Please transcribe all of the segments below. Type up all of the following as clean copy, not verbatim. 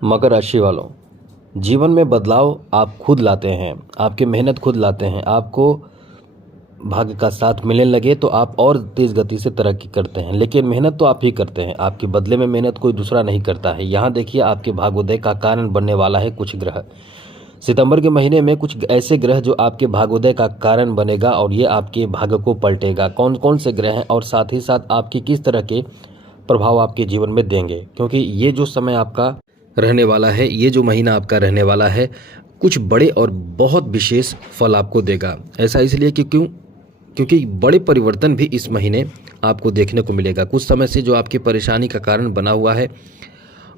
मकर राशि वालों, जीवन में बदलाव आप खुद लाते हैं, आपकी मेहनत खुद लाते हैं। आपको भाग्य का साथ मिलने लगे तो आप और तेज़ गति से तरक्की करते हैं, लेकिन मेहनत तो आप ही करते हैं। आपके बदले में मेहनत कोई दूसरा नहीं करता है। यहाँ देखिए, आपके भाग्योदय का कारण बनने वाला है कुछ ग्रह। सितंबर के महीने में कुछ ऐसे ग्रह जो आपके भाग्योदय का कारण बनेगा और ये आपके भाग्य को पलटेगा। कौन कौन से ग्रह हैं और साथ ही साथ आपकी किस तरह के प्रभाव आपके जीवन में देंगे, क्योंकि ये जो समय आपका रहने वाला है, ये जो महीना आपका रहने वाला है, कुछ बड़े और बहुत विशेष फल आपको देगा। ऐसा इसलिए कि क्योंकि बड़े परिवर्तन भी इस महीने आपको देखने को मिलेगा। कुछ समय से जो आपकी परेशानी का कारण बना हुआ है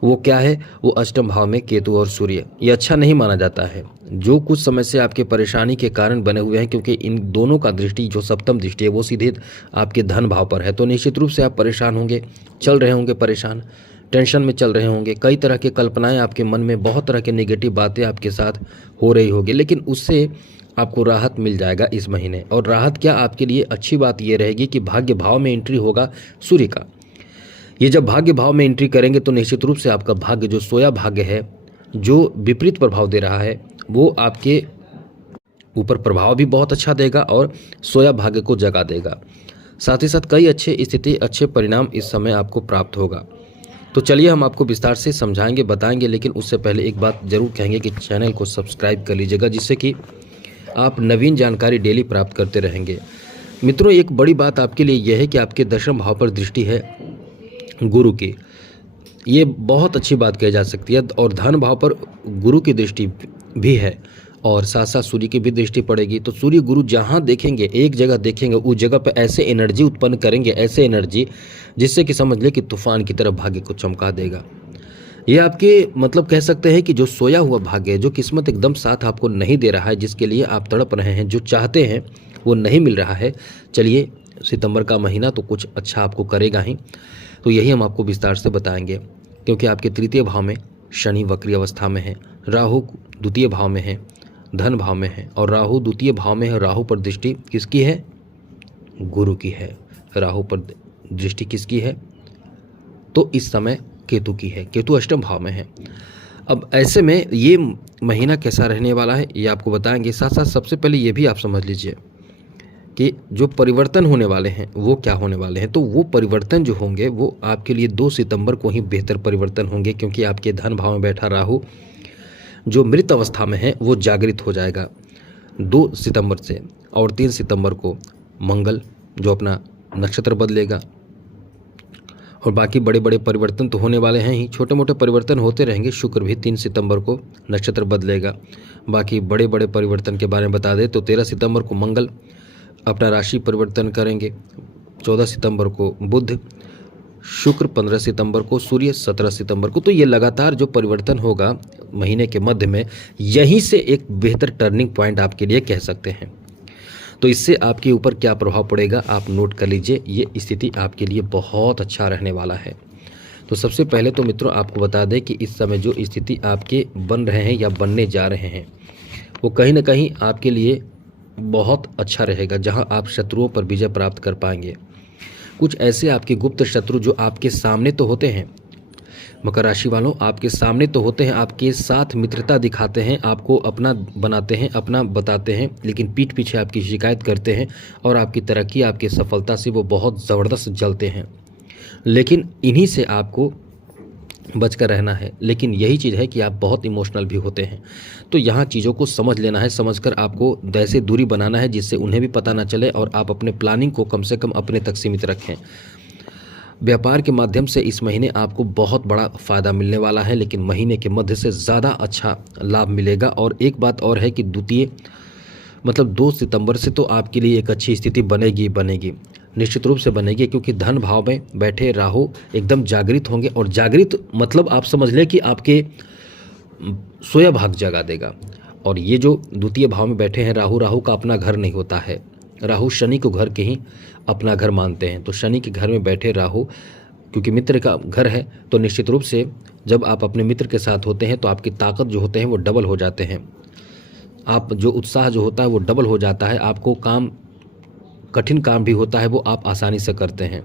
वो क्या है, वो अष्टम भाव में केतु और सूर्य, ये अच्छा नहीं माना जाता है। जो कुछ समय से आपके परेशानी के कारण बने हुए हैं, क्योंकि इन दोनों का दृष्टि, जो सप्तम दृष्टि है, वो सीधे आपके धन भाव पर है, तो निश्चित रूप से आप परेशान होंगे, चल रहे होंगे परेशान, टेंशन में चल रहे होंगे। कई तरह की कल्पनाएं आपके मन में, बहुत तरह की नेगेटिव बातें आपके साथ हो रही होगी, लेकिन उससे आपको राहत मिल जाएगा इस महीने। और राहत क्या, आपके लिए अच्छी बात यह रहेगी कि भाग्य भाव में एंट्री होगा सूर्य का। ये जब भाग्य भाव में एंट्री करेंगे तो निश्चित रूप से आपका भाग्य, जो सोया भाग्य है, जो विपरीत प्रभाव दे रहा है, वो आपके ऊपर प्रभाव भी बहुत अच्छा देगा और सोया भाग्य को जगा देगा। साथ ही साथ कई अच्छे स्थिति, अच्छे परिणाम इस समय आपको प्राप्त होगा। तो चलिए, हम आपको विस्तार से समझाएंगे, बताएंगे, लेकिन उससे पहले एक बात जरूर कहेंगे कि चैनल को सब्सक्राइब कर लीजिएगा, जिससे कि आप नवीन जानकारी डेली प्राप्त करते रहेंगे। मित्रों, एक बड़ी बात आपके लिए यह है कि आपके दशम भाव पर दृष्टि है गुरु की। ये बहुत अच्छी बात कही जा सकती है। और धन भाव पर गुरु की दृष्टि भी है और साथ साथ सूर्य की भी दृष्टि पड़ेगी। तो सूर्य गुरु जहाँ देखेंगे, एक जगह देखेंगे, उस जगह पर ऐसे एनर्जी उत्पन्न करेंगे, ऐसे एनर्जी जिससे कि समझ ले कि तूफान की तरफ भाग्य को चमका देगा। ये आपके मतलब कह सकते हैं कि जो सोया हुआ भाग्य है, जो किस्मत एकदम साथ आपको नहीं दे रहा है, जिसके लिए आप तड़प रहे हैं, जो चाहते हैं वो नहीं मिल रहा है। चलिए, सितंबर का महीना तो कुछ अच्छा आपको करेगा ही, तो यही हम आपको विस्तार से बताएंगे। क्योंकि आपके तृतीय भाव में शनि वक्री अवस्था में है, राहु द्वितीय भाव में है, धन भाव में है, और राहु द्वितीय भाव में है। राहु पर दृष्टि किसकी है? गुरु की है। राहु पर दृष्टि किसकी है? तो इस समय केतु की है। केतु अष्टम भाव में है। अब ऐसे में ये महीना कैसा रहने वाला है, ये आपको बताएंगे। साथ साथ सबसे पहले ये भी आप समझ लीजिए कि जो परिवर्तन होने वाले हैं वो क्या होने वाले हैं। तो वो परिवर्तन जो होंगे वो आपके लिए 2 सितंबर को ही बेहतर परिवर्तन होंगे, क्योंकि आपके धन भाव में बैठा राहु, जो मृत अवस्था में है, वो जागृत हो जाएगा 2 सितंबर से। और 3 सितंबर को मंगल, जो अपना नक्षत्र बदलेगा। और बाकी बड़े बड़े परिवर्तन तो होने वाले हैं ही, छोटे मोटे परिवर्तन होते रहेंगे। शुक्र भी 3 सितंबर को नक्षत्र बदलेगा। बाकी बड़े बड़े परिवर्तन के बारे में बता दें तो 13 सितंबर को मंगल अपना राशि परिवर्तन करेंगे, 14 सितंबर को बुध, शुक्र 15 सितंबर को, सूर्य 17 सितंबर को। तो ये लगातार जो परिवर्तन होगा महीने के मध्य में, यहीं से एक बेहतर टर्निंग पॉइंट आपके लिए कह सकते हैं। तो इससे आपके ऊपर क्या प्रभाव पड़ेगा आप नोट कर लीजिए। ये स्थिति आपके लिए बहुत अच्छा रहने वाला है। तो सबसे पहले तो मित्रों आपको बता दें कि इस समय जो स्थिति आपके बन रहे हैं या बनने जा रहे हैं, वो कहीं ना कहीं आपके लिए बहुत अच्छा रहेगा, जहां आप शत्रुओं पर विजय प्राप्त कर पाएंगे। कुछ ऐसे आपके गुप्त शत्रु जो आपके सामने तो होते हैं, मकर राशि वालों, आपके सामने तो होते हैं, आपके साथ मित्रता दिखाते हैं, आपको अपना बनाते हैं, अपना बताते हैं, लेकिन पीठ पीछे आपकी शिकायत करते हैं और आपकी तरक्की, आपकी सफलता से वो बहुत ज़बरदस्त जलते हैं। लेकिन इन्हीं से आपको बचकर रहना है। लेकिन यही चीज़ है कि आप बहुत इमोशनल भी होते हैं, तो यहाँ चीज़ों को समझ लेना है। समझकर आपको वैसे दूरी बनाना है जिससे उन्हें भी पता ना चले और आप अपने प्लानिंग को कम से कम अपने तक सीमित रखें। व्यापार के माध्यम से इस महीने आपको बहुत बड़ा फ़ायदा मिलने वाला है, लेकिन महीने के मध्य से ज़्यादा अच्छा लाभ मिलेगा। और एक बात और है कि 2 सितंबर से तो आपके लिए एक अच्छी स्थिति बनेगी, निश्चित रूप से बनेगी, क्योंकि धन भाव में बैठे राहु एकदम जागृत होंगे। और जागृत मतलब आप समझ लें कि आपके सोया भाग जगा देगा। और ये जो द्वितीय भाव में बैठे हैं राहु, राहु का अपना घर नहीं होता है। राहु शनि को घर के ही अपना घर मानते हैं। तो शनि के घर में बैठे राहु, क्योंकि मित्र का घर है, तो निश्चित रूप से जब आप अपने मित्र के साथ होते हैं तो आपकी ताकत जो होते हैं वो डबल हो जाते हैं। आप जो उत्साह जो होता है वो डबल हो जाता है। आपको कठिन काम भी होता है वो आप आसानी से करते हैं।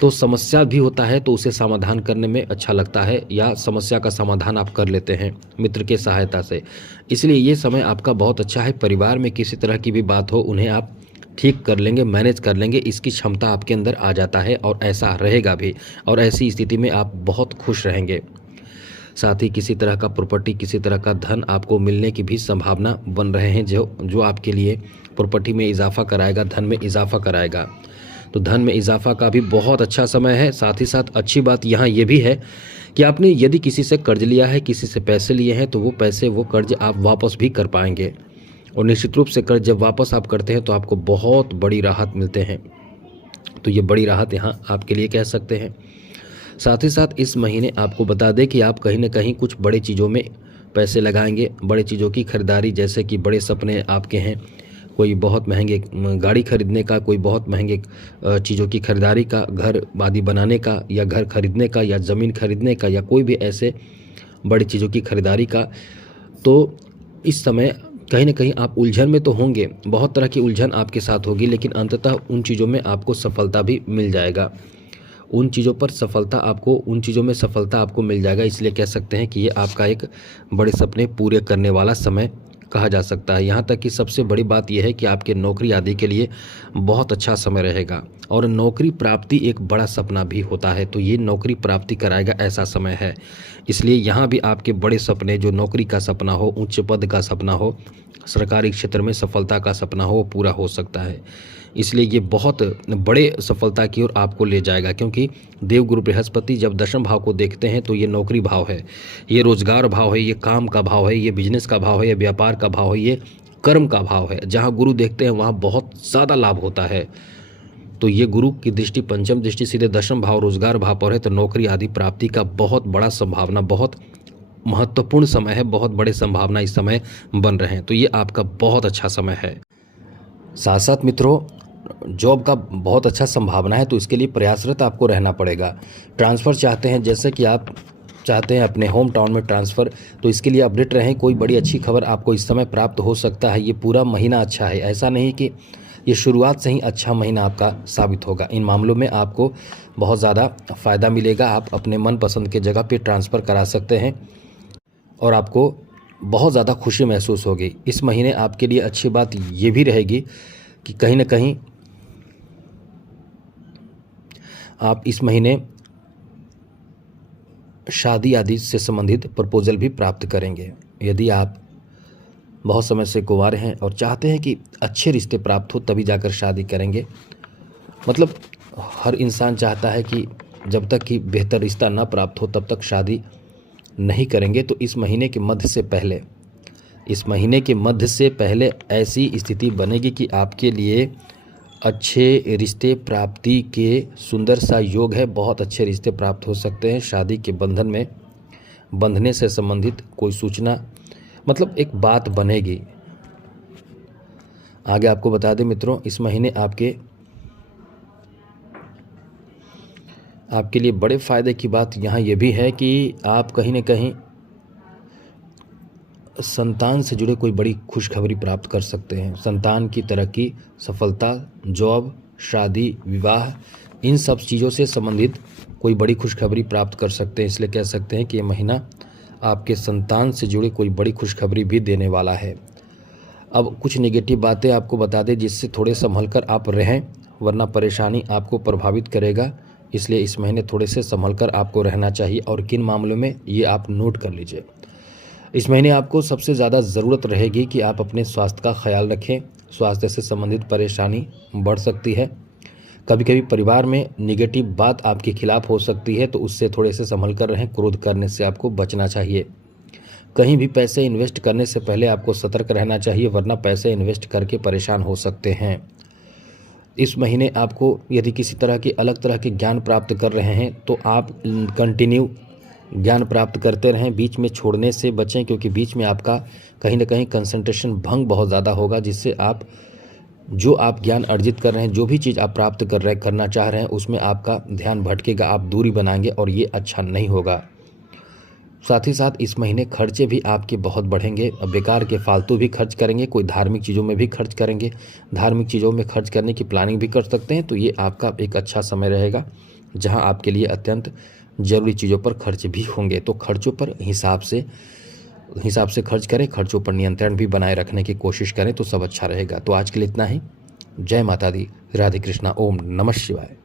तो समस्या भी होता है तो उसे समाधान करने में अच्छा लगता है, या समस्या का समाधान आप कर लेते हैं मित्र के सहायता से। इसलिए ये समय आपका बहुत अच्छा है। परिवार में किसी तरह की भी बात हो उन्हें आप ठीक कर लेंगे, मैनेज कर लेंगे, इसकी क्षमता आपके अंदर आ जाता है और ऐसा रहेगा भी, और ऐसी स्थिति में आप बहुत खुश रहेंगे। साथ ही किसी तरह का प्रॉपर्टी, किसी तरह का धन आपको मिलने की भी संभावना बन रहे हैं, जो आपके लिए प्रॉपर्टी में इजाफा कराएगा, धन में इजाफा कराएगा। तो धन में इजाफा का भी बहुत अच्छा समय है। साथ ही साथ अच्छी बात यहाँ ये भी है कि आपने यदि किसी से कर्ज लिया है, किसी से पैसे लिए हैं, तो वो कर्ज आप वापस भी कर पाएंगे। और निश्चित रूप से कर्ज जब वापस आप करते हैं तो आपको बहुत बड़ी राहत मिलते हैं। तो ये बड़ी राहत यहाँ आपके लिए कह सकते हैं। साथ ही साथ इस महीने आपको बता दें कि आप कहीं ना कहीं कुछ बड़े चीज़ों में पैसे लगाएंगे, बड़े चीज़ों की खरीदारी, जैसे कि बड़े सपने आपके हैं, कोई बहुत महंगे गाड़ी खरीदने का, कोई बहुत महंगे चीज़ों की खरीदारी का, घर आदि बनाने का, या घर खरीदने का, या ज़मीन खरीदने का, या कोई भी ऐसे बड़ी चीज़ों की खरीदारी का। तो इस समय कहीं ना कहीं आप उलझन में तो होंगे, बहुत तरह की उलझन आपके साथ होगी, लेकिन अंततः उन चीज़ों में आपको सफलता भी मिल जाएगा। उन चीज़ों में सफलता आपको मिल जाएगा। इसलिए कह सकते हैं कि ये आपका एक बड़े सपने पूरे करने वाला समय कहा जा सकता है। यहाँ तक कि सबसे बड़ी बात यह है कि आपके नौकरी आदि के लिए बहुत अच्छा समय रहेगा, और नौकरी प्राप्ति एक बड़ा सपना भी होता है, तो ये नौकरी प्राप्ति कराएगा ऐसा समय है। इसलिए यहाँ भी आपके बड़े सपने, जो नौकरी का सपना हो, उच्च पद का सपना हो, सरकारी क्षेत्र में सफलता का सपना हो, वो पूरा हो सकता है। इसलिए ये बहुत बड़े सफलता की ओर आपको ले जाएगा, क्योंकि देवगुरु बृहस्पति जब दशम भाव को देखते हैं तो ये नौकरी भाव है, ये रोजगार भाव है, ये काम का भाव है, ये बिजनेस का भाव है, ये व्यापार का भाव है, ये कर्म का भाव है। जहाँ गुरु देखते हैं वहाँ बहुत ज़्यादा लाभ होता है। तो ये गुरु की दृष्टि, पंचम दृष्टि सीधे दशम भाव, रोजगार भाव पर है, तो नौकरी आदि प्राप्ति का बहुत बड़ा संभावना, बहुत महत्वपूर्ण समय है, बहुत बड़े संभावना इस समय बन रहे हैं। तो ये आपका बहुत अच्छा समय है। साथ साथ मित्रों, जॉब का बहुत अच्छा संभावना है, तो इसके लिए प्रयासरत आपको रहना पड़ेगा। ट्रांसफ़र चाहते हैं, जैसे कि आप चाहते हैं अपने होम टाउन में ट्रांसफ़र, तो इसके लिए अपडेट रहें। कोई बड़ी अच्छी खबर आपको इस समय प्राप्त हो सकता है। ये पूरा महीना अच्छा है, ऐसा नहीं कि ये शुरुआत से ही अच्छा महीना आपका साबित होगा। इन मामलों में आपको बहुत ज़्यादा फ़ायदा मिलेगा। आप अपने मनपसंद के जगह पे ट्रांसफ़र करा सकते हैं और आपको बहुत ज़्यादा खुशी महसूस होगी। इस महीने आपके लिए अच्छी बात ये भी रहेगी कि कहीं ना कहीं आप इस महीने शादी आदि से संबंधित प्रपोजल भी प्राप्त करेंगे। यदि आप बहुत समय से कुंवारे हैं और चाहते हैं कि अच्छे रिश्ते प्राप्त हो, तभी जाकर शादी करेंगे। मतलब हर इंसान चाहता है कि जब तक कि बेहतर रिश्ता ना प्राप्त हो तब तक शादी नहीं करेंगे। तो इस महीने के मध्य से पहले ऐसी स्थिति बनेगी कि आपके लिए अच्छे रिश्ते प्राप्ति के सुंदर सा योग है। बहुत अच्छे रिश्ते प्राप्त हो सकते हैं। शादी के बंधन में बंधने से संबंधित कोई सूचना, मतलब एक बात बनेगी। आगे आपको बता दें मित्रों, इस महीने आपके लिए बड़े फ़ायदे की बात यहाँ ये भी है कि आप कहीं न कहीं संतान से जुड़े कोई बड़ी खुशखबरी प्राप्त कर सकते हैं। संतान की तरक्की, सफलता, जॉब, शादी, विवाह, इन सब चीज़ों से संबंधित कोई बड़ी खुशखबरी प्राप्त कर सकते हैं। इसलिए कह सकते हैं कि ये महीना आपके संतान से जुड़ी कोई बड़ी खुशखबरी भी देने वाला है। अब कुछ नेगेटिव बातें आपको बता दें जिससे थोड़े संभल कर आप रहें, वरना परेशानी आपको प्रभावित करेगा। इसलिए इस महीने थोड़े से संभल कर आपको रहना चाहिए। और किन मामलों में, ये आप नोट कर लीजिए। इस महीने आपको सबसे ज़्यादा ज़रूरत रहेगी कि आप अपने स्वास्थ्य का ख्याल रखें। स्वास्थ्य से संबंधित परेशानी बढ़ सकती है। कभी कभी परिवार में निगेटिव बात आपके खिलाफ हो सकती है, तो उससे थोड़े से संभल कर रहें। क्रोध करने से आपको बचना चाहिए। कहीं भी पैसे इन्वेस्ट करने से पहले आपको सतर्क रहना चाहिए, वरना पैसे इन्वेस्ट करके परेशान हो सकते हैं। इस महीने आपको यदि किसी तरह की अलग तरह के ज्ञान प्राप्त कर रहे हैं तो आप कंटिन्यू ज्ञान प्राप्त करते रहें। बीच में छोड़ने से बचें, क्योंकि बीच में आपका कहीं ना कहीं कंसंट्रेशन भंग बहुत ज़्यादा होगा, जिससे आप ज्ञान अर्जित कर रहे हैं, जो भी चीज़ आप प्राप्त करना चाह रहे हैं, उसमें आपका ध्यान भटकेगा, आप दूरी बनाएंगे और ये अच्छा नहीं होगा। साथ ही साथ इस महीने खर्चे भी आपके बहुत बढ़ेंगे। बेकार के फालतू भी खर्च करेंगे, कोई धार्मिक चीज़ों में भी खर्च करेंगे। धार्मिक चीज़ों में खर्च करने की प्लानिंग भी कर सकते हैं। तो ये आपका एक अच्छा समय रहेगा। जहां आपके लिए अत्यंत ज़रूरी चीज़ों पर खर्च भी होंगे। तो खर्चों पर हिसाब से खर्च करें, खर्चों पर नियंत्रण भी बनाए रखने की कोशिश करें तो सब अच्छा रहेगा। तो आज के लिए इतना ही। जय माता दी, राधे कृष्णा, ओम नमः शिवाय।